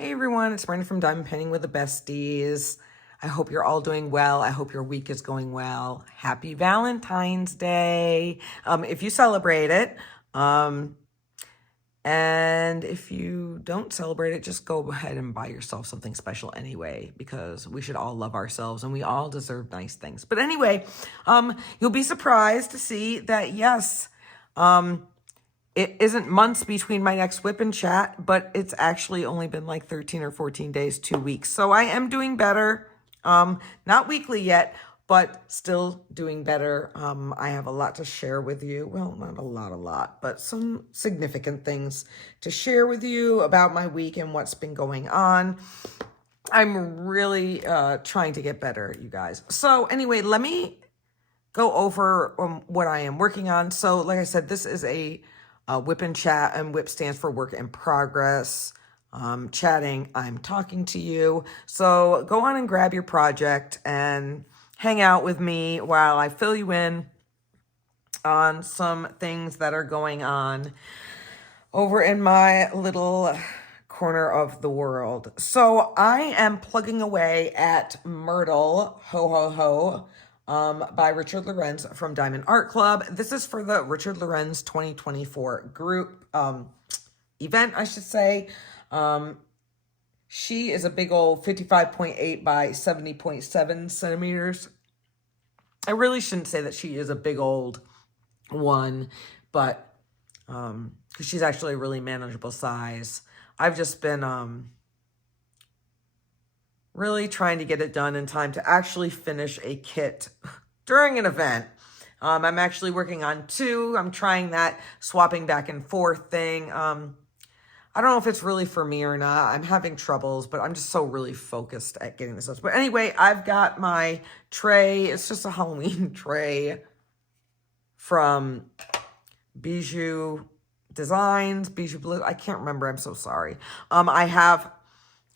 Hey everyone, it's Brenda from Diamond Painting with the Besties. I hope you're all doing well. I hope your week is going well. Happy Valentine's Day. If you celebrate it, and if you don't celebrate it, just go ahead and buy yourself something special anyway, because we should all love ourselves and we all deserve nice things. But anyway, you'll be surprised to see that yes, it isn't months between my next whip and chat, but it's actually only been like 13 or 14 days, 2 weeks. So I am doing better. Not weekly yet, but still doing better. I have a lot to share with you. Well, not a lot, but some significant things to share with you about my week and what's been going on. I'm really trying to get better, you guys. So anyway, let me go over what I am working on. So like I said, this is a whip and chat, and whip stands for work in progress. Chatting, I'm talking to you. So go on and grab your project and hang out with me while I fill you in on some things that are going on over in my little corner of the world. So I am plugging away at Myrtle, Ho Ho Ho, by Richard Lorenz from Diamond Art Club. This is for the Richard Lorenz 2024 group event, I should say. She is a big old 55.8 by 70.7 centimeters. I really shouldn't say that she is a big old one, but because she's actually a really manageable size. I've just been really trying to get it done in time to actually finish a kit during an event. I'm actually working on 2. I'm trying that swapping back and forth thing. I don't know if it's really for me or not. I'm having troubles, but I'm just so really focused at getting this done. But anyway, I've got my tray. It's just a Halloween tray from Bijou Designs, Bijou Bliss. I can't remember. I'm so sorry. I have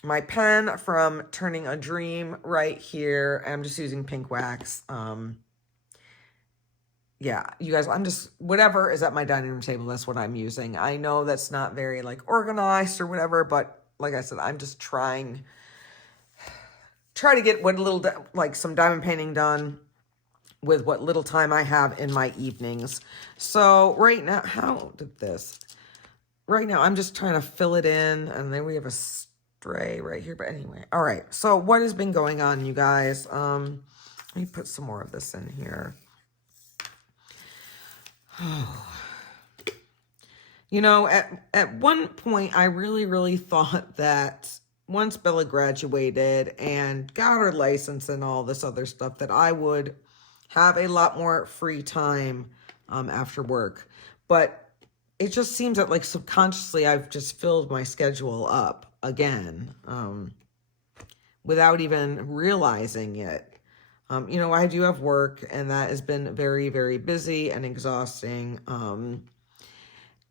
my pen from Turning a Dream right here. I'm just using pink wax. Yeah, you guys, I'm just, whatever is at my dining room table, that's what I'm using. I know that's not very like organized or whatever, but like I said, I'm just try to get what little, like some diamond painting done with what little time I have in my evenings. So right now, right now I'm just trying to fill it in, and then we have a stray right here. But anyway, all right. So what has been going on, you guys? Let me put some more of this in here. You know, at one point, I really thought that once Bella graduated and got her license and all this other stuff, that I would have a lot more free time after work. But it just seems that, like, subconsciously, I've just filled my schedule up again without even realizing it. You know, I do have work, and that has been very busy and exhausting.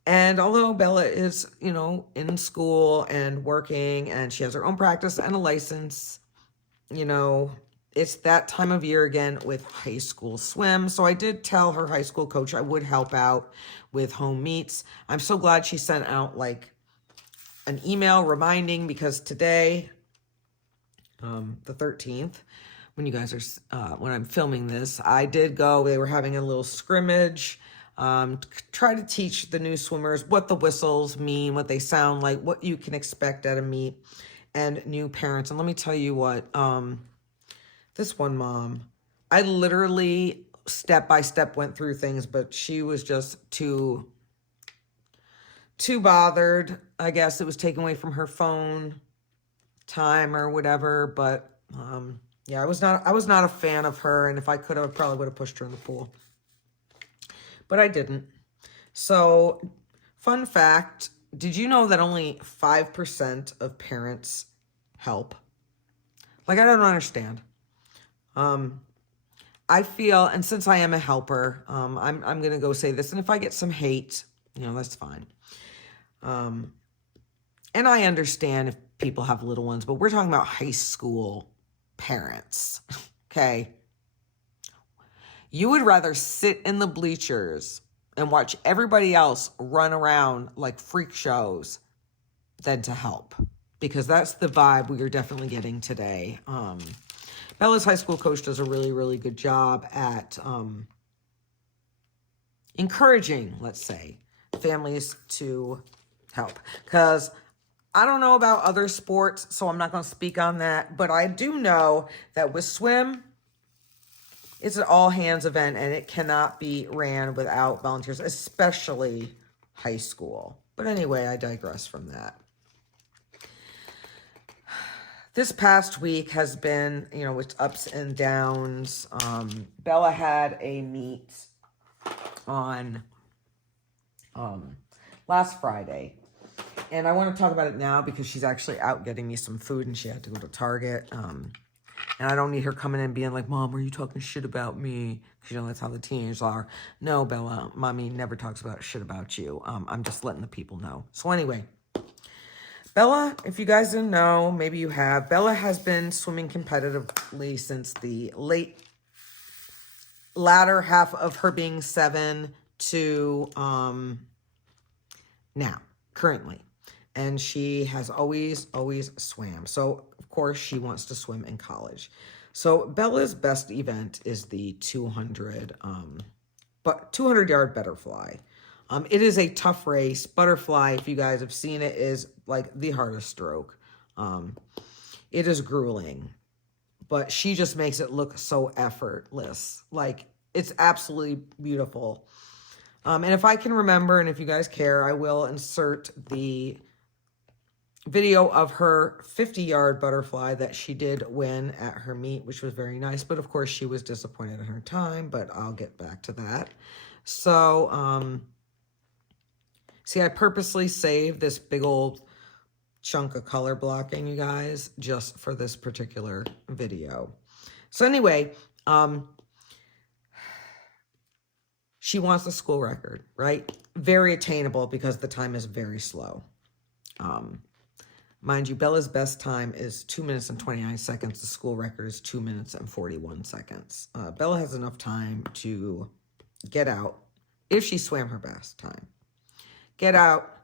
And although Bella is, you know, in school and working, and she has her own practice and a license, you know, it's that time of year again with high school swim. So I did tell her high school coach I would help out with home meets. I'm so glad she sent out like an email reminding, because today, the 13th, when you guys are, when I'm filming this, I did go, they were having a little scrimmage, try to teach the new swimmers what the whistles mean, what they sound like, what you can expect at a meet, and new parents. And let me tell you what, this one mom, I literally step by step went through things, but she was just too bothered. I guess it was taken away from her phone time or whatever, but, yeah, I was not a fan of her, and if I could have, I probably would have pushed her in the pool. But I didn't. So, fun fact, did you know that only 5% of parents help? Like, I don't understand. I feel, and since I am a helper, I'm going to go say this, and if I get some hate, you know, that's fine. And I understand if people have little ones, but we're talking about high school parents, okay? You would rather sit in the bleachers and watch everybody else run around like freak shows than to help. because that's the vibe we are definitely getting today. Bella's high school coach does a really, really good job at encouraging, let's say, families to help. Because I don't know about other sports, so I'm not going to speak on that. But I do know that with swim, it's an all-hands event, and it cannot be ran without volunteers, especially high school. But anyway, I digress from that. This past week has been, you know, with ups and downs. Bella had a meet on last Friday. And I want to talk about it now because she's actually out getting me some food and she had to go to Target. And I don't need her coming in being like, Mom, are you talking shit about me? Because, you know, that's how the teenagers are. No, Bella, Mommy never talks about shit about you. I'm just letting the people know. So anyway, Bella, if you guys didn't know, maybe you have. Bella has been swimming competitively since the latter half of her being 7 to now, currently. And she has always swam. So, of course, she wants to swim in college. So, Bella's best event is the 200-yard butterfly. It is a tough race. Butterfly, if you guys have seen it, is like the hardest stroke. It is grueling. But she just makes it look so effortless. Like, it's absolutely beautiful. And if I can remember, and if you guys care, I will insert the video of her 50-yard butterfly that she did win at her meet, which was very nice. But, of course, she was disappointed in her time, but I'll get back to that. So, see, I purposely saved this big old chunk of color blocking, you guys, just for this particular video. So, anyway, she wants the school record, right? Very attainable because the time is very slow. Mind you, Bella's best time is 2 minutes and 29 seconds. The school record is 2 minutes and 41 seconds. Bella has enough time to get out, if she swam her best time. Get out,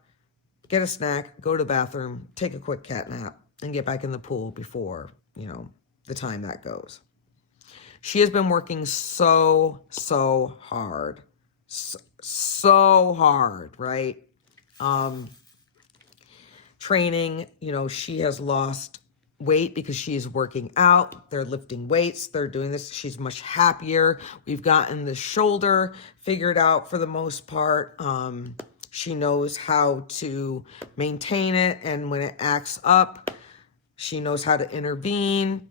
get a snack, go to the bathroom, take a quick cat nap, and get back in the pool before, you know, the time that goes. She has been working so hard. So hard, right? Training, you know, she has lost weight because she is working out. They're lifting weights. They're doing this. She's much happier. We've gotten the shoulder figured out for the most part. She knows how to maintain it. And when it acts up, she knows how to intervene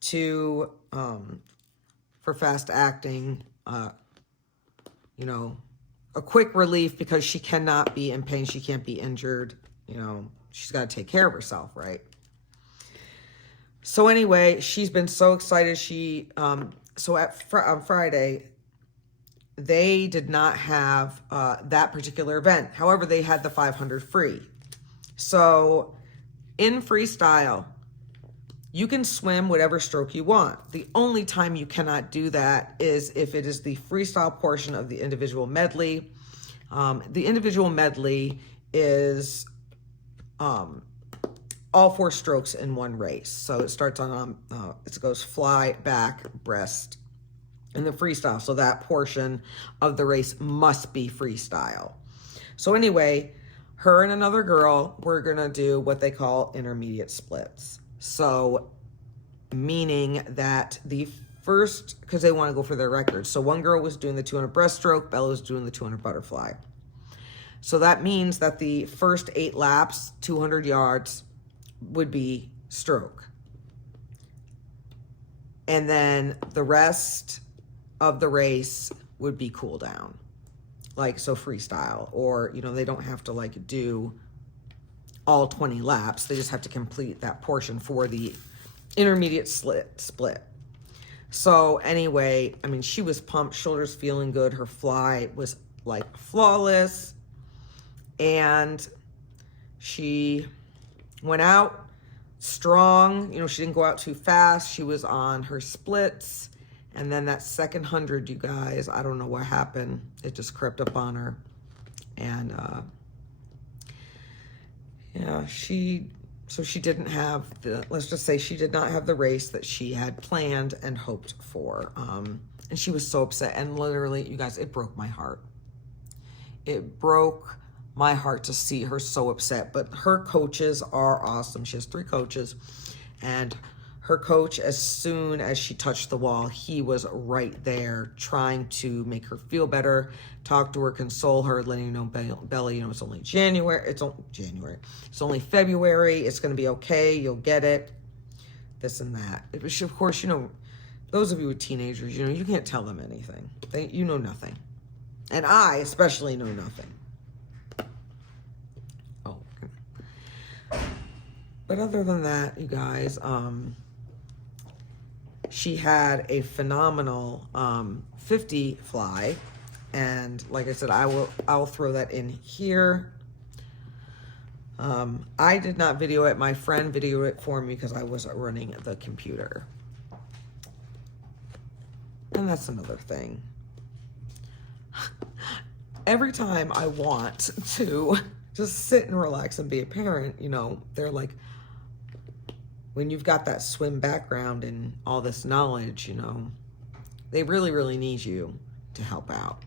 to, for fast acting, you know, a quick relief because she cannot be in pain. She can't be injured. You know, she's got to take care of herself, right? So anyway, she's been so excited. She, on Friday, they did not have that particular event. However, they had the 500 free. So in freestyle, you can swim whatever stroke you want. The only time you cannot do that is if it is the freestyle portion of the individual medley. The individual medley is all 4 strokes in one race. So it starts on, it goes fly, back, breast, and the freestyle. So that portion of the race must be freestyle. So anyway, her and another girl, we're going to do what they call intermediate splits. So meaning that the first, because they want to go for their record. So one girl was doing the 200 breaststroke, Bella was doing the 200 butterfly. So that means that the first 8 laps, 200 yards, would be stroke. And then the rest of the race would be cool down. Like, so freestyle. Or, you know, they don't have to, like, do all 20 laps. They just have to complete that portion for the intermediate split. So, anyway, I mean, she was pumped. Shoulders feeling good. Her fly was, like, flawless. And she went out strong. You know, she didn't go out too fast. She was on her splits. And then that second 100, you guys, I don't know what happened. It just crept up on her. And, yeah, she So she didn't have let's just say she did not have the race that she had planned and hoped for. And she was so upset. And literally, you guys, it broke my heart. It broke my heart to see her so upset. But her coaches are awesome. She has 3 coaches. And her coach, as soon as she touched the wall, he was right there trying to make her feel better, talk to her, console her, letting her know, Bella, it's only January. It's only February. It's going to be okay. You'll get it. This and that. It was, of course, those of you with teenagers, you can't tell them anything. You know nothing. And I especially know nothing. Oh. But other than that, you guys, she had a phenomenal 50 fly, and like I said, I will throw that in here. I did not video it. My friend videoed it for me because I was running the computer. And that's another thing. Every time I want to just sit and relax and be a parent, they're like, when you've got that swim background and all this knowledge, they really, really need you to help out.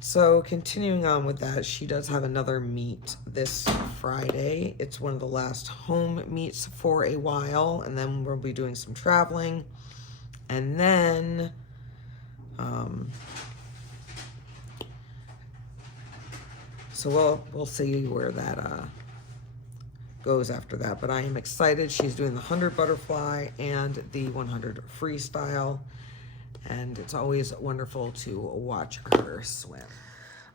So continuing on with that, she does have another meet this Friday. It's one of the last home meets for a while, and then we'll be doing some traveling. And then so we'll see where that goes after that. But I am excited. She's doing the 100 butterfly and the 100 freestyle, and it's always wonderful to watch her swim.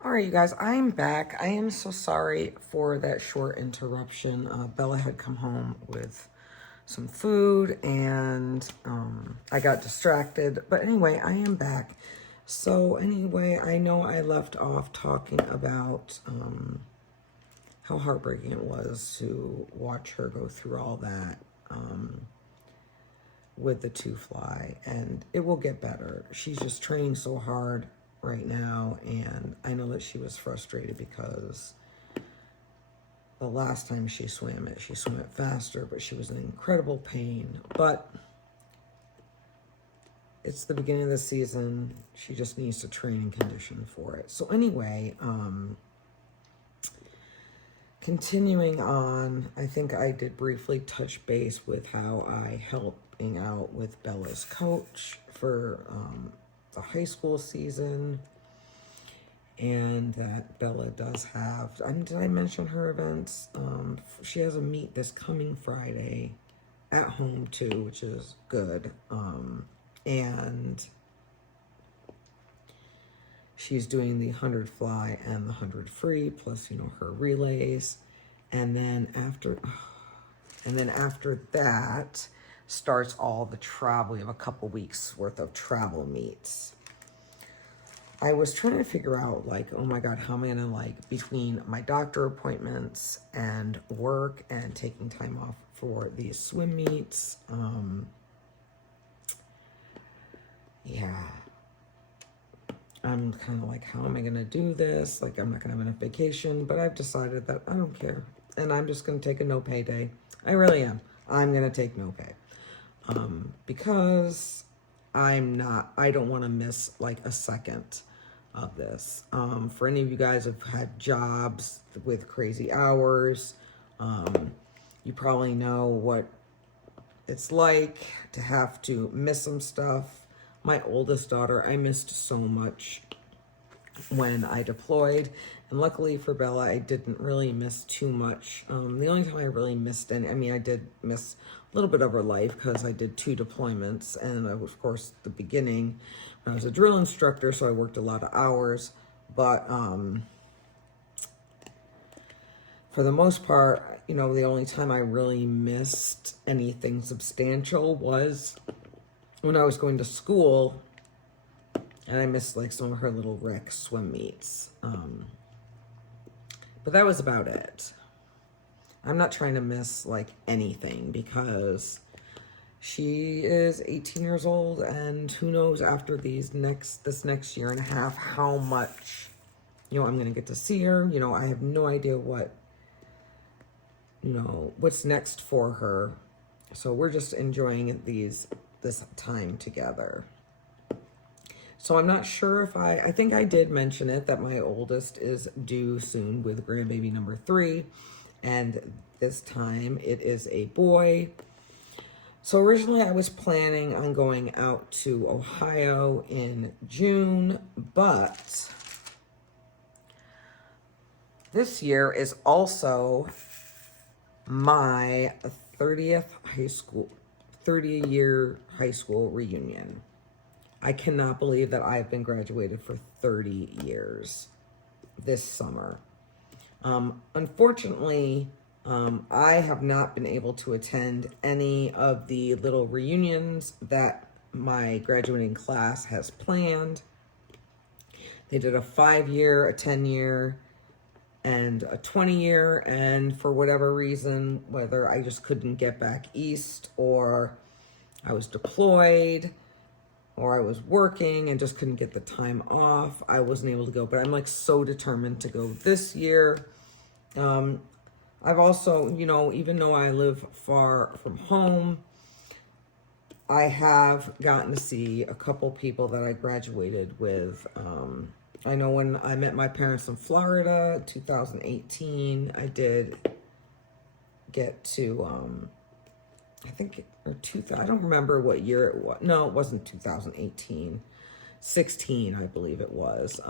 All right, you guys, I am back. I am so sorry for that short interruption. Bella had come home with some food, and I got distracted. But anyway, I am back. So anyway, I know I left off talking about how heartbreaking it was to watch her go through all that with the 2 fly, and it will get better. She's just training so hard right now, and I know that she was frustrated because the last time she swam it faster, but she was in incredible pain. But it's the beginning of the season. She just needs to train and condition for it. So anyway, continuing on, I think I did briefly touch base with how I helping out with Bella's coach for the high school season, and that Bella does have, did I mention her events? She has a meet this coming Friday at home too, which is good. And she's doing the 100 fly and the 100 free, plus, her relays. And then after that starts all the travel. We have a couple weeks worth of travel meets. I was trying to figure out, oh my God, how am I gonna, between my doctor appointments and work and taking time off for these swim meets, yeah, I'm kind of how am I going to do this? I'm not going to have enough vacation, but I've decided that I don't care. And I'm just going to take a no pay day. I really am. I'm going to take no pay. Because I don't want to miss a second of this. For any of you guys who've had jobs with crazy hours, you probably know what it's like to have to miss some stuff. My oldest daughter, I missed so much when I deployed. And luckily for Bella, I didn't really miss too much. The only time I really missed I did miss a little bit of her life because I did 2 deployments. And of course, the beginning, I was a drill instructor, so I worked a lot of hours. But for the most part, the only time I really missed anything substantial was when I was going to school, and I missed some of her little rec swim meets. But that was about it. I'm not trying to miss anything because she is 18 years old, and who knows after this next year and a half how much I'm gonna get to see her. I have no idea what what's next for her. So we're just enjoying this time together. So I'm not sure if I think I did mention it, that my oldest is due soon with grandbaby number 3. And this time it is a boy. So originally I was planning on going out to Ohio in June, but this year is also my 30th 30-year high school reunion. I cannot believe that I've been graduated for 30 years this summer. Unfortunately, I have not been able to attend any of the little reunions that my graduating class has planned. They did a 5-year, a 10-year, and a 20-year, and for whatever reason, whether I just couldn't get back east, or I was deployed, or I was working and just couldn't get the time off, I wasn't able to go. But I'm like so determined to go this year. I've also, even though I live far from home, I have gotten to see a couple people that I graduated with. I know when I met my parents in Florida, 2018, I did get to, I don't remember what year it was. No, it wasn't 2018. 16, I believe it was.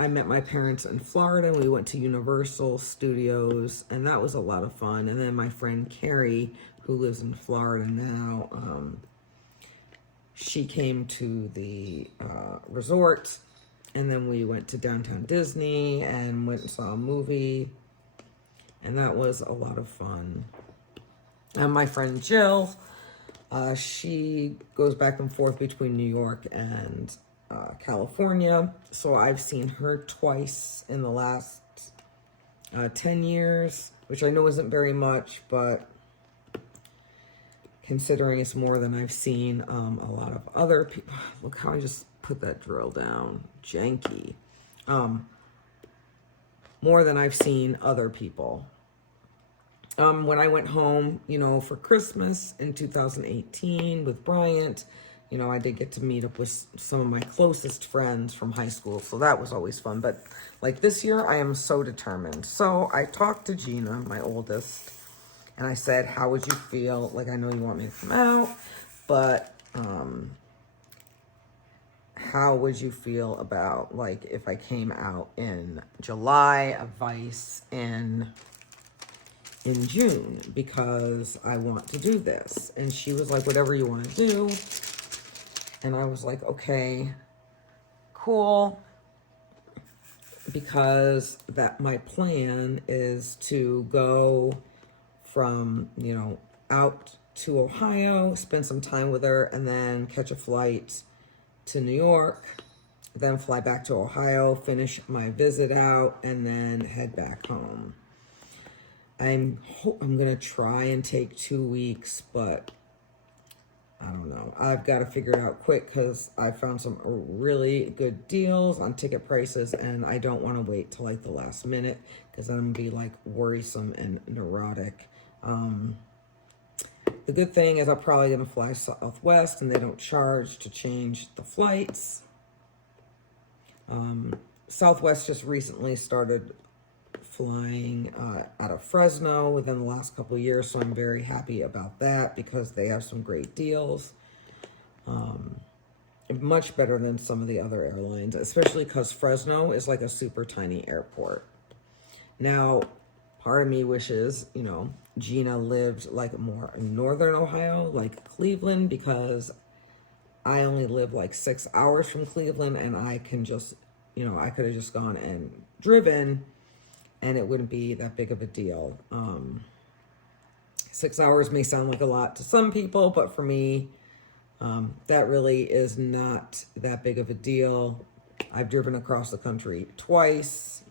I met my parents in Florida, and we went to Universal Studios, and that was a lot of fun. And then my friend Carrie, who lives in Florida now, she came to the resort, and then we went to downtown Disney and went and saw a movie, and that was a lot of fun. And my friend Jill, she goes back and forth between New York and California. So I've seen her twice in the last 10 years, which I know isn't very much, but considering it's more than I've seen a lot of other people. Look how I just put that drill down. Janky. More than I've seen other people. When I went home, for Christmas in 2018 with Bryant, I did get to meet up with some of my closest friends from high school. So that was always fun. But like this year, I am so determined. So I talked to Gina, my oldest, and I said, how would you feel? Like, I know you want me to come out, but how would you feel about, like, if I came out in July, a Vice in June, because I want to do this. And she was like, whatever you want to do. And I was like, okay, cool. Because that my plan is to go from, out to Ohio, spend some time with her, and then catch a flight to New York, then fly back to Ohio, finish my visit out, and then head back home. I'm going to try and take 2 weeks, but I don't know. I've got to figure it out quick because I found some really good deals on ticket prices, and I don't want to wait till like the last minute because I'm going to be like worrisome and neurotic. The good thing is I'm probably going to fly Southwest, and they don't charge to change the flights. Southwest just recently started flying out of Fresno within the last couple of years, so I'm very happy about that because they have some great deals. Much better than some of the other airlines, especially because Fresno is like a super tiny airport. Now, part of me wishes, Gina lived like more in northern Ohio, like Cleveland, because I only live like 6 hours from Cleveland, and I can just, I could have just gone and driven, and it wouldn't be that big of a deal. 6 hours may sound like a lot to some people, but for me, that really is not that big of a deal. I've driven across the country twice,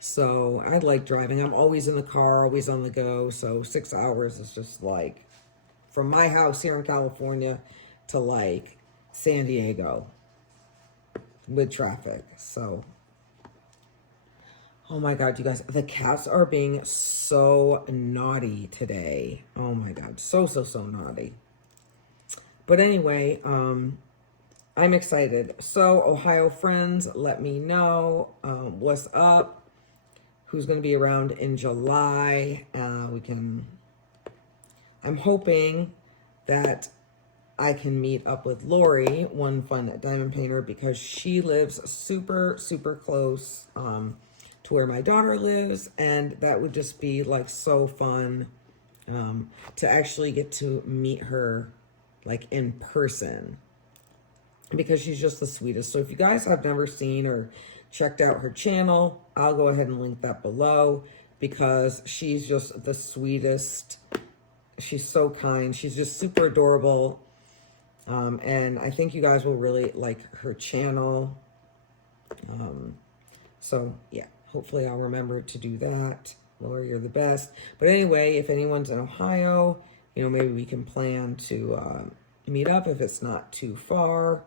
so I like driving. I'm always in the car, always on the go, so 6 hours is just like from my house here in California to like San Diego with traffic. So Oh my God, you guys, the cats are being so naughty today. Oh my God, so naughty. But anyway, I'm excited. So, Ohio friends, let me know what's up, who's going to be around in July. I'm hoping that I can meet up with Lori, one fun diamond painter, because she lives super close to where my daughter lives, and that would just be like so fun to actually get to meet her like in person, because she's just the sweetest. So if you guys have never seen or checked out her channel, I'll go ahead and link that below, because she's just the sweetest. She's so kind. She's just super adorable. And I think you guys will really like her channel. So yeah, hopefully I'll remember to do that. Lori, you're the best. But anyway, if anyone's in Ohio, you know, maybe we can plan to meet up if it's not too far.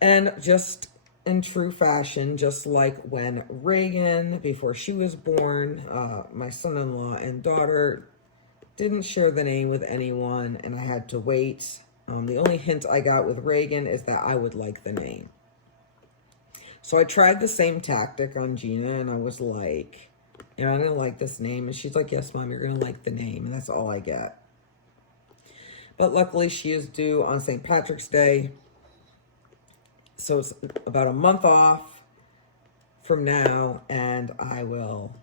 And just in true fashion, just like when Reagan, before she was born, my son-in-law and daughter didn't share the name with anyone, and I had to wait. The only hint I got with Reagan is that I would like the name. So I tried the same tactic on Gina, and I was like, you know, I don't like this name. And she's like, yes, Mom, you're going to like the name. And that's all I get. But luckily, she is due on St. Patrick's Day. So it's about a month off from now, and I will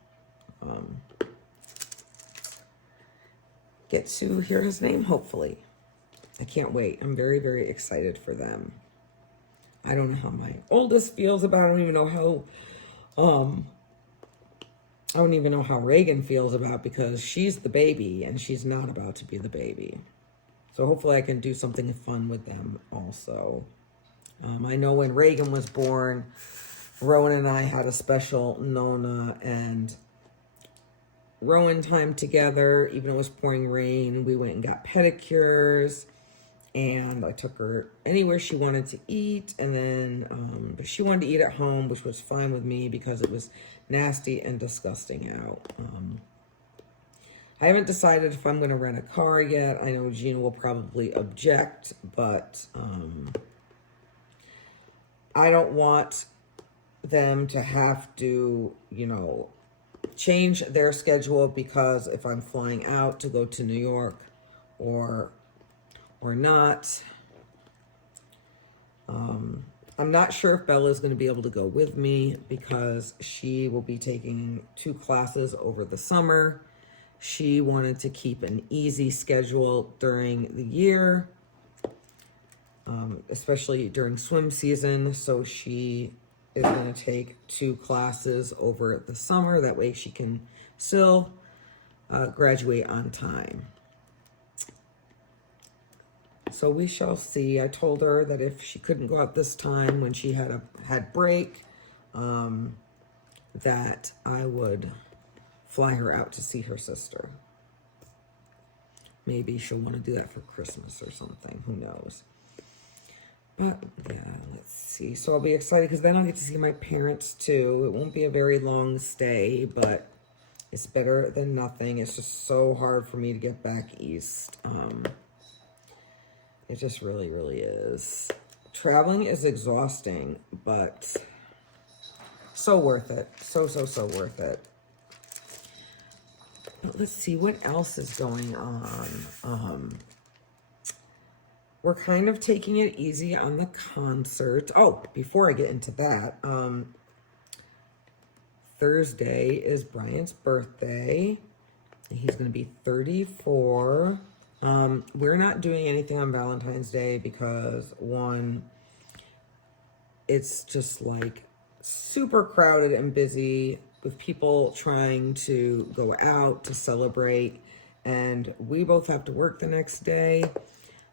get to hear his name, hopefully. I can't wait. I'm very excited for them. I don't know how my oldest feels about it. I don't even know how Reagan feels about it, because she's the baby and she's not about to be the baby. So hopefully I can do something fun with them also. I know when Reagan was born, Rowan and I had a special Nona and Rowan time together. Even though it was pouring rain, we went and got pedicures, and I took her anywhere she wanted to eat. And then, but she wanted to eat at home, which was fine with me because it was nasty and disgusting out. I haven't decided if I'm going to rent a car yet. I know Gina will probably object, but I don't want them to have to, you know, change their schedule because if I'm flying out to go to New York or not. I'm not sure if Bella is going to be able to go with me because she will be taking 2 classes over the summer. She wanted to keep an easy schedule during the year, especially during swim season. So she is going to take 2 classes over the summer. That way she can still graduate on time. So we shall see. I told her that if she couldn't go out this time when she had break, that I would fly her out to see her sister. Maybe she'll want to do that for Christmas or something. Who knows? But yeah, let's see. So I'll be excited because then I'll get to see my parents too. It won't be a very long stay, but it's better than nothing. It's just so hard for me to get back east. It just really is. Traveling is exhausting, but so worth it. So worth it. But let's see what else is going on. We're kind of taking it easy on the concert. Oh, before I get into that, Thursday is Brian's birthday. He's going to be 34. We're not doing anything on Valentine's Day because, one, it's just like super crowded and busy with people trying to go out to celebrate, and we both have to work the next day,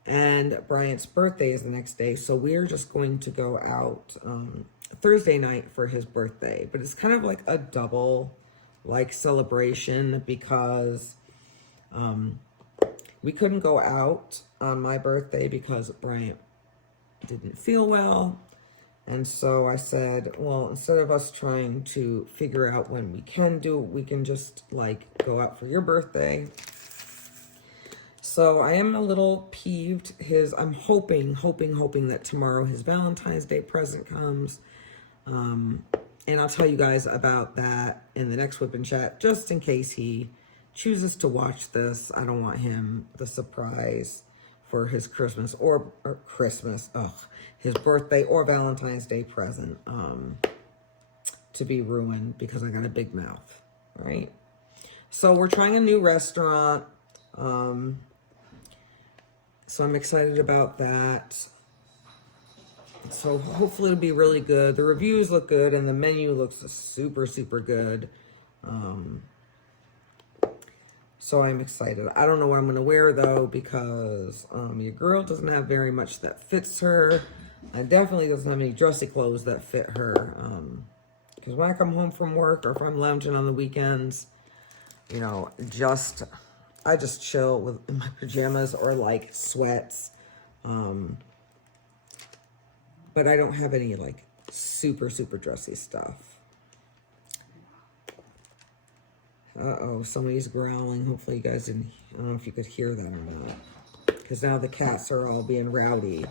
and Bryant's birthday is the next day, so we're just going to go out Thursday night for his birthday. But it's kind of like a double like celebration because we couldn't go out on my birthday because Bryant didn't feel well. And so I said, well, instead of us trying to figure out when we can do it, we can just like go out for your birthday. So I am a little peeved. I'm hoping that tomorrow his Valentine's Day present comes. And I'll tell you guys about that in the next Whip and Chat, just in case he chooses to watch this. I don't want him the surprise for his Christmas or his birthday or Valentine's Day present to be ruined because I got a big mouth, right? So we're trying a new restaurant. So I'm excited about that. So hopefully it'll be really good. The reviews look good and the menu looks super, super good. So I'm excited. I don't know what I'm going to wear though, because your girl doesn't have very much that fits her. And definitely doesn't have any dressy clothes that fit her. Because when I come home from work or if I'm lounging on the weekends, you know, I just chill with in my pajamas or like sweats. But I don't have any like super, super dressy stuff. Uh-oh, somebody's growling. Hopefully you guys didn't, I don't know if you could hear that or not. Because now the cats are all being rowdy.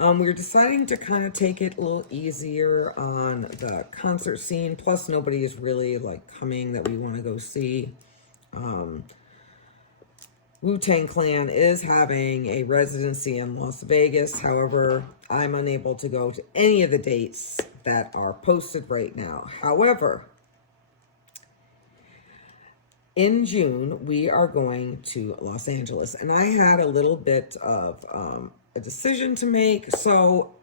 We're deciding to kind of take it a little easier on the concert scene. Plus nobody is really like coming that we want to go see. Wu-Tang Clan is having a residency in Las Vegas. However, I'm unable to go to any of the dates that are posted right now. However, in June, we are going to Los Angeles. And I had a little bit of a decision to make. So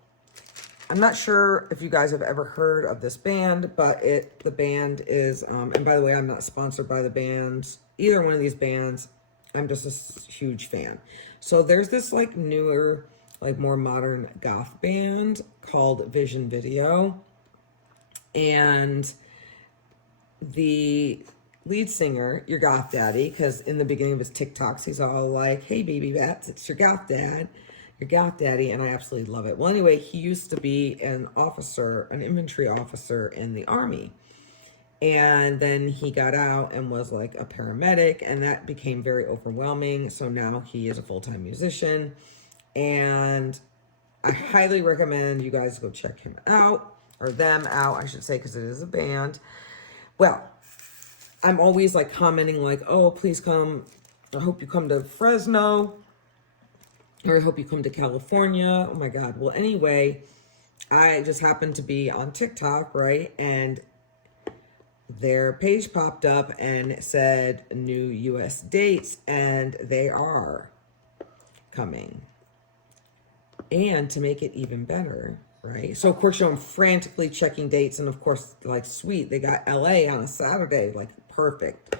I'm not sure if you guys have ever heard of this band, but the band is, and by the way, I'm not sponsored by the band, either one of these bands. I'm just a huge fan. So there's this like newer, like more modern goth band called Vision Video. And the lead singer, your goth daddy, because in the beginning of his TikToks, he's all like, hey, baby bats, it's your goth dad, your goth daddy. And I absolutely love it. Well, anyway, he used to be an infantry officer in the Army. And then he got out and was like a paramedic, and that became very overwhelming. So now he is a full-time musician, and I highly recommend you guys go check him out, or them out, I should say, because it is a band. Well, I'm always like commenting like, oh, please come. I hope you come to Fresno, or I hope you come to California. Oh my God. Well, anyway, I just happened to be on TikTok, right? And their page popped up and said new US dates, and they are coming. And to make it even better, right? So of course, I'm frantically checking dates, and of course, like sweet, they got LA on a Saturday, like perfect.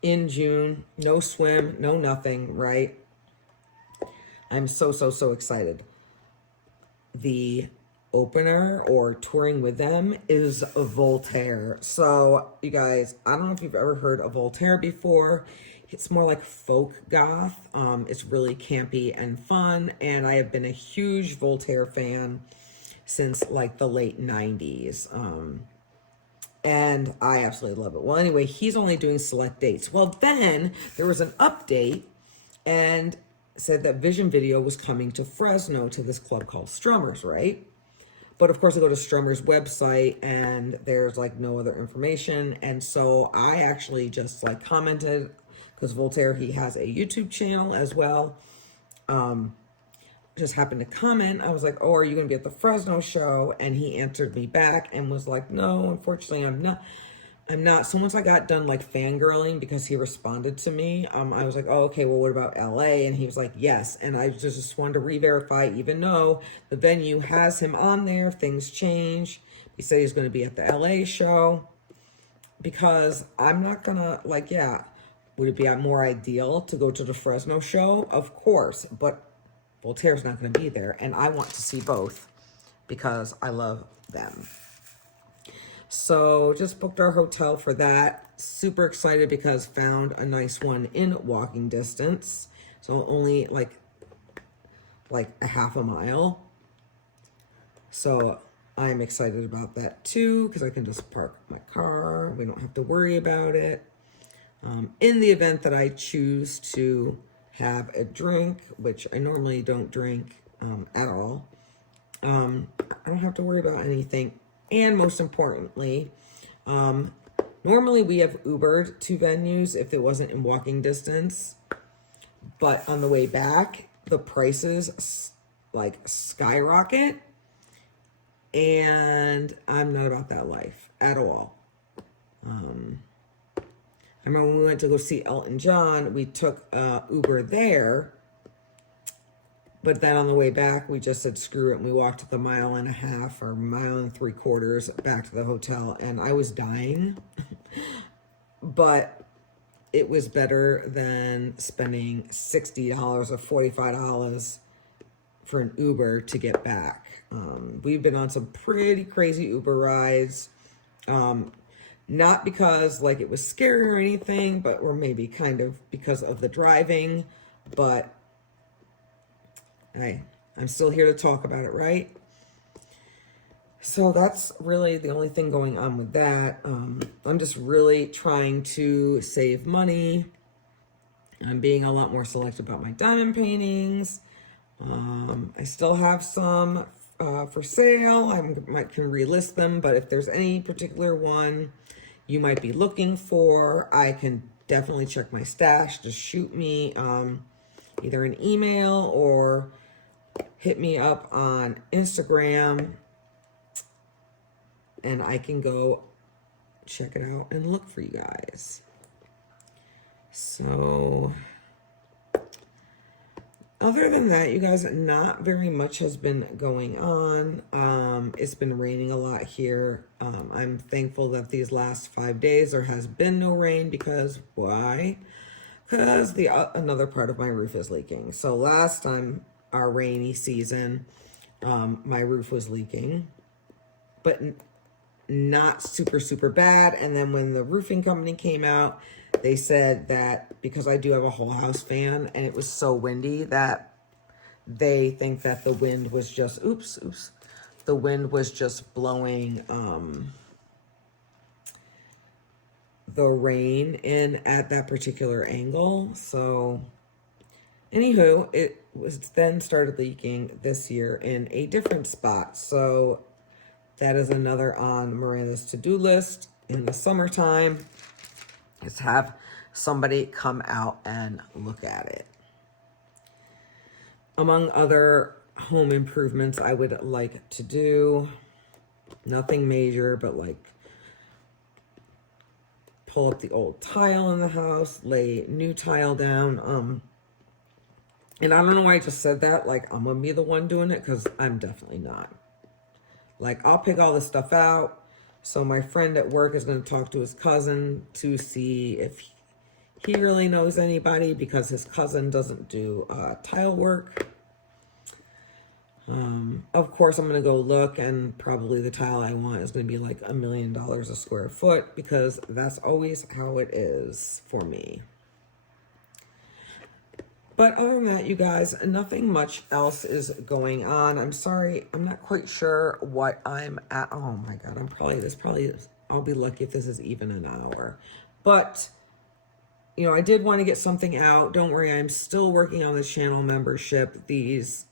In June, no swim, no nothing, right? I'm so excited. The opener or touring with them is Voltaire. So you guys, I don't know if you've ever heard of Voltaire before. It's more like folk goth. It's really campy and fun, and I have been a huge Voltaire fan since like the late 90s. And I absolutely love it. Well, anyway, he's only doing select dates. Well, then there was an update and said that Vision Video was coming to Fresno to this club called Strummers, right? But of course I go to Strummer's website and there's like no other information. And so I actually just like commented, because Voltaire, he has a YouTube channel as well. Just happened to comment. I was like, oh, are you going to be at the Fresno show? And he answered me back and was like, no, unfortunately I'm not. So once I got done like fangirling because he responded to me, I was like, oh, okay, well, what about LA? And he was like, yes. And I just wanted to re-verify, even though the venue has him on there, things change. He said he's going to be at the LA show, because I'm not going to, like, yeah, would it be more ideal to go to the Fresno show? Of course, but Voltaire's not going to be there. And I want to see both because I love them. So just booked our hotel for that. Super excited because found a nice one in walking distance. So only like a half a mile. So I'm excited about that too, because I can just park my car. We don't have to worry about it. In the event that I choose to have a drink, which I normally don't drink at all, I don't have to worry about anything. And most importantly, normally we have Ubered to venues if it wasn't in walking distance. But on the way back, the prices like skyrocket. And I'm not about that life at all. I remember when we went to go see Elton John, we took Uber there. But then on the way back, we just said, screw it. And we walked the 1.5 or 1.75 miles back to the hotel. And I was dying. But it was better than spending $60 or $45 for an Uber to get back. We've been on some pretty crazy Uber rides. Not because like it was scary or anything, but or maybe kind of because of the driving. But hey, I'm still here to talk about it, right? So that's really the only thing going on with that. I'm just really trying to save money. I'm being a lot more selective about my diamond paintings. I still have some for sale. I can relist them, but if there's any particular one you might be looking for, I can definitely check my stash. Just shoot me either an email or hit me up on Instagram, and I can go check it out and look for you guys. So other than that, you guys, not very much has been going on. It's been raining a lot here. I'm thankful that these last 5 days there has been no rain, because why? Because another part of my roof is leaking. So last time, our rainy season, my roof was leaking, but not super bad. And then when the roofing company came out, they said that because I do have a whole house fan and it was so windy that they think that the wind was just, the wind was just blowing the rain in at that particular angle. So anywho, it was then started leaking this year in a different spot. So that is another on Miranda's to-do list in the summertime, is have somebody come out and look at it. Among other home improvements I would like to do, nothing major, but like pull up the old tile in the house, lay new tile down. And I don't know why I just said that, like I'm gonna be the one doing it, because I'm definitely not. Like, I'll pick all this stuff out. So my friend at work is going to talk to his cousin to see if he really knows anybody, because his cousin doesn't do tile work. Of course, I'm going to go look, and probably the tile I want is going to be like $1 million a square foot, because that's always how it is for me. But other than that, you guys, nothing much else is going on. I'm sorry, I'm not quite sure what I'm at. Oh my God, I'll be lucky if this is even an hour. But, you know, I did want to get something out. Don't worry, I'm still working on the channel membership. These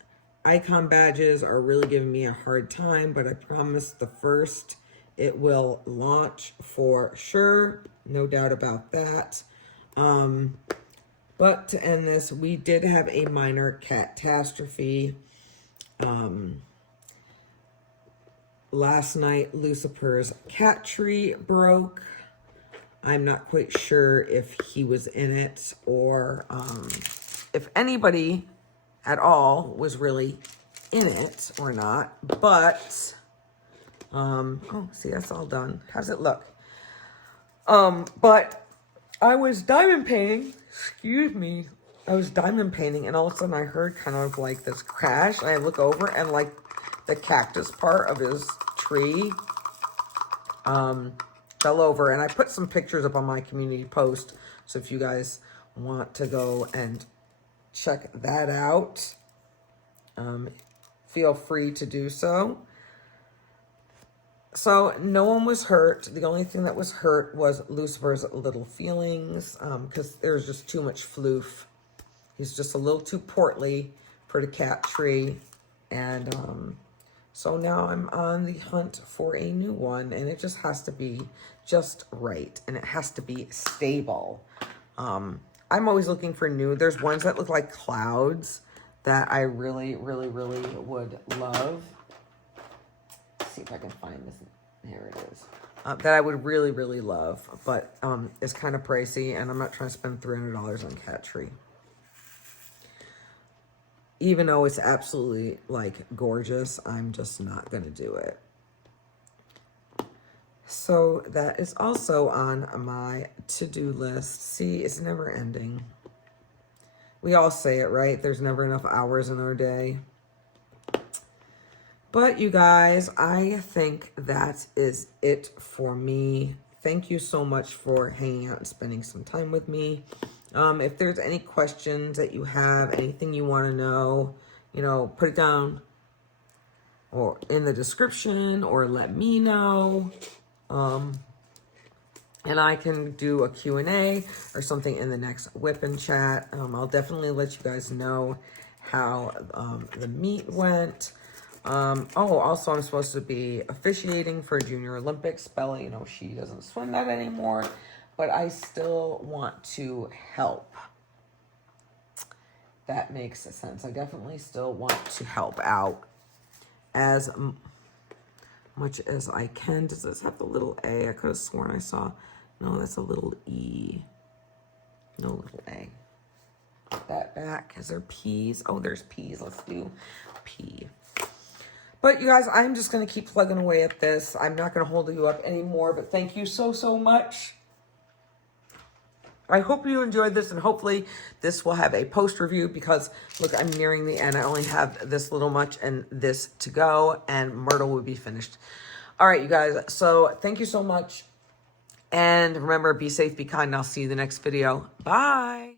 icon badges are really giving me a hard time, but I promise the first it will launch for sure. No doubt about that. But to end this, we did have a minor catastrophe. Last night, Lucifer's cat tree broke. I'm not quite sure if he was in it, or if anybody at all was really in it or not. But, oh, see, that's all done. How's it look? But I was diamond painting. Excuse me. I was diamond painting, and all of a sudden I heard kind of like this crash, and I look over, and like the cactus part of his tree fell over. And I put some pictures up on my community post, so if you guys want to go and check that out, feel free to do so. So no one was hurt. The only thing that was hurt was Lucifer's little feelings, because there's just too much floof. He's just a little too portly for the cat tree. And so now I'm on the hunt for a new one, and it just has to be just right, and it has to be stable. I'm always looking for new. There's ones that look like clouds that I really, really, really would love. Let's see if I can find this. Here it is. That I would really, really love, but it's kind of pricey, and I'm not trying to spend $300 on cat tree. Even though it's absolutely, like, gorgeous, I'm just not going to do it. So that is also on my to-do list. See, it's never ending. We all say it, right? There's never enough hours in our day. But you guys, I think that is it for me. Thank you so much for hanging out and spending some time with me. If there's any questions that you have, anything you want to know, you know, put it down or in the description, or let me know. And I can do a Q&A or something in the next whip and chat. I'll definitely let you guys know how the meet went. Oh, also I'm supposed to be officiating for Junior Olympics. Bella, you know, she doesn't swim that anymore, but I still want to help. That makes sense. I definitely still want to help out as much as I can. Does this have the little A? I could have sworn I saw. No, that's a little E. No little A. Put that back. Is there P's? Oh, there's P's. Let's do P. But you guys, I'm just going to keep plugging away at this. I'm not going to hold you up anymore, but thank you so, so much. I hope you enjoyed this, and hopefully this will have a post review, because look, I'm nearing the end. I only have this little much and this to go, and Myrtle will be finished. All right, you guys. So thank you so much. And remember, be safe, be kind, and I'll see you in the next video. Bye.